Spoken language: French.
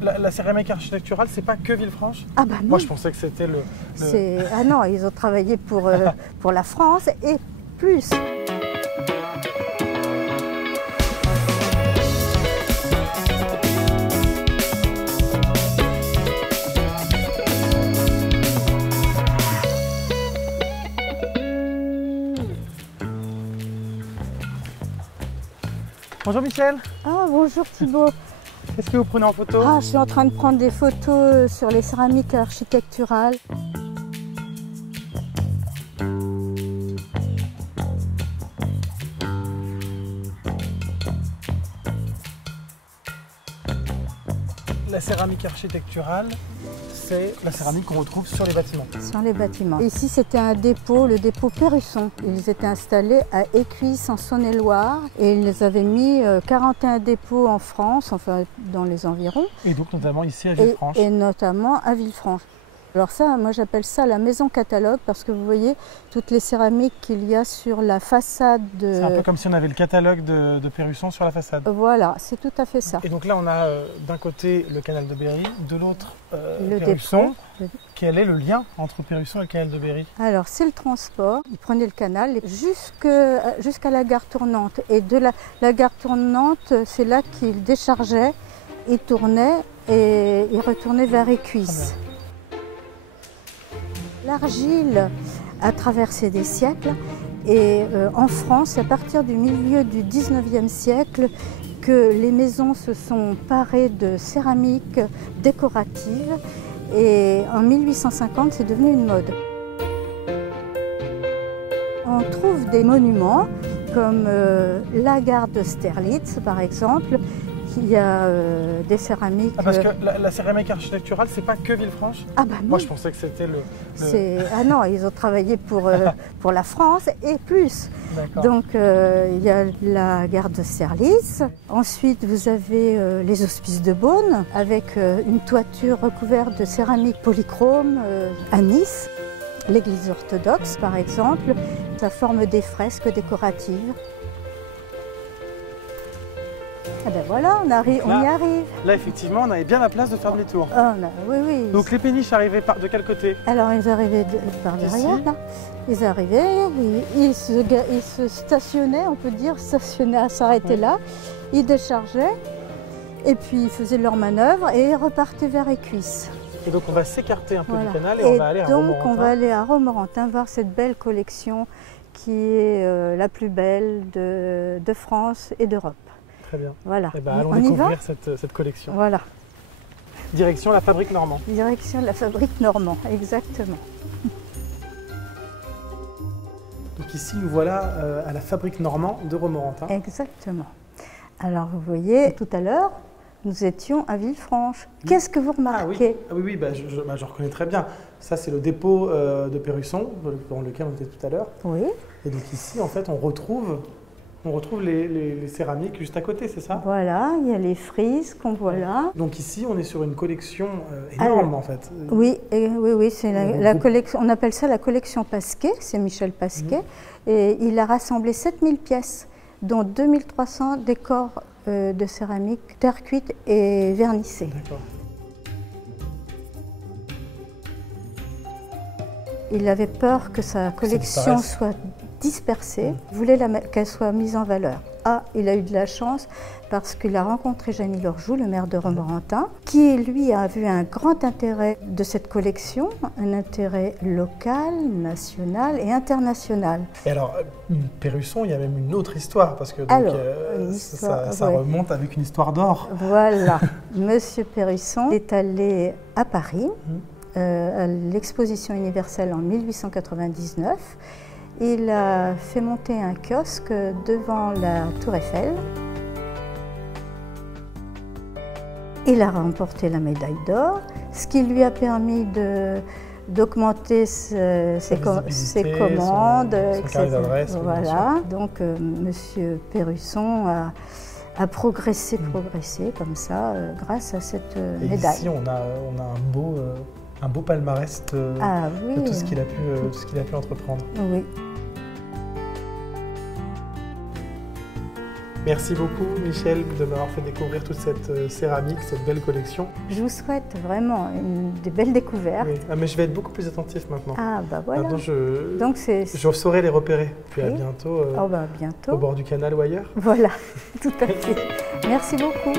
La céramique architecturale, c'est pas que Villefranche? Ah bah non. Moi, je pensais que c'était le... Ah non, ils ont travaillé pour la France et plus. Bonjour Michel. Ah bonjour Thibaut. Qu'est-ce que vous prenez en photo? Ah, je suis en train de prendre des photos sur les céramiques architecturales. La céramique architecturale, c'est la céramique qu'on retrouve sur les bâtiments. Sur les bâtiments. Ici, c'était un dépôt, le dépôt Perrusson. Ils étaient installés à Écuisse, en Saône-et-Loire, et ils avaient mis 41 dépôts en France, enfin dans les environs. Et donc notamment ici à Villefranche. Et notamment à Villefranche. Alors ça, moi j'appelle ça la maison catalogue parce que vous voyez toutes les céramiques qu'il y a sur la façade de... C'est un peu comme si on avait le catalogue de Perrusson sur la façade. Voilà, c'est tout à fait ça. Et donc là on a d'un côté le canal de Berry, de l'autre le Perrusson. dépôt. Quel est le lien entre Perrusson et le canal de Berry? Alors c'est le transport, ils prenaient le canal jusqu'à la gare tournante. Et de la gare tournante, c'est là qu'ils déchargeaient, ils tournaient et ils retournaient vers Écuisse. L'argile a traversé des siècles et en France, à partir du milieu du 19e siècle, que les maisons se sont parées de céramique décorative et en 1850, c'est devenu une mode. On trouve des monuments comme la gare d'Austerlitz par exemple. Il y a des céramiques... Ah, parce que la céramique architecturale, c'est pas que Villefranche? Ah bah non. Moi, je pensais que c'était le... Ah non, ils ont travaillé pour la France et plus. Donc, il y a la gare d'Austerlitz. Ensuite, vous avez les hospices de Beaune, avec une toiture recouverte de céramique polychrome à Nice. L'église orthodoxe, par exemple, ça forme des fresques décoratives. Ah ben voilà, on y arrive. Là, effectivement, on avait bien la place de faire demi-tour. Oui, oui. Donc les péniches arrivaient de quel côté? Alors ils arrivaient par derrière, là. Ils arrivaient, ils se stationnaient, on peut dire, s'arrêtaient là. Ils déchargeaient, et puis ils faisaient leur manœuvre et ils repartaient vers Écuisse. Et donc on va s'écarter un peu du canal et on va aller à Romorantin. Donc on va aller à Romorantin voir cette belle collection qui est la plus belle de France et d'Europe. Très bien. Voilà. Et ben, allons découvrir cette collection. Voilà. Direction la fabrique Normand. Direction la fabrique Normand, exactement. Donc ici, nous voilà à la fabrique Normand de Romorantin. Exactement. Alors vous voyez, tout à l'heure, nous étions à Villefranche. Qu'est-ce que vous remarquez? Oui, je reconnais très bien. Ça, c'est le dépôt de Perrusson, dans lequel on était tout à l'heure. Oui. Et donc ici, en fait, on retrouve les céramiques juste à côté, c'est ça? Voilà, il y a les frises qu'on voit là. Donc ici, on est sur une collection énorme, en fait. Oui, c'est la collection, on appelle ça la collection Pasquet, c'est Michel Pasquet. Et il a rassemblé 7000 pièces, dont 2300 décors de céramique, terre cuite et vernissée. D'accord. Il avait peur que sa collection soit dispersée, voulait qu'elle soit mise en valeur. Ah, il a eu de la chance parce qu'il a rencontré Jeanny Lorjou, le maire de Romorantin, qui lui a vu un grand intérêt de cette collection, un intérêt local, national et international. Et alors, Perrusson, il y a même une autre histoire, parce que donc, ça remonte avec une histoire d'or. Voilà, Monsieur Perrusson est allé à Paris, à l'exposition universelle en 1899. Il a fait monter un kiosque devant la Tour Eiffel. Il a remporté la médaille d'or, ce qui lui a permis d'augmenter ses commandes, son carnet d'adresse. Voilà. Donc, Monsieur Perrusson a progressé comme ça, grâce à cette médaille. Ici, on a un beau palmarès de tout ce qu'il a pu entreprendre. Oui. Merci beaucoup, Michel, de m'avoir fait découvrir toute cette céramique, cette belle collection. Je vous souhaite vraiment des belles découvertes. Oui. Ah, mais je vais être beaucoup plus attentif maintenant. Ah, bah voilà. Maintenant, je saurai les repérer. Puis à bientôt, bientôt au bord du canal ou ailleurs. Voilà, tout à fait. Merci beaucoup.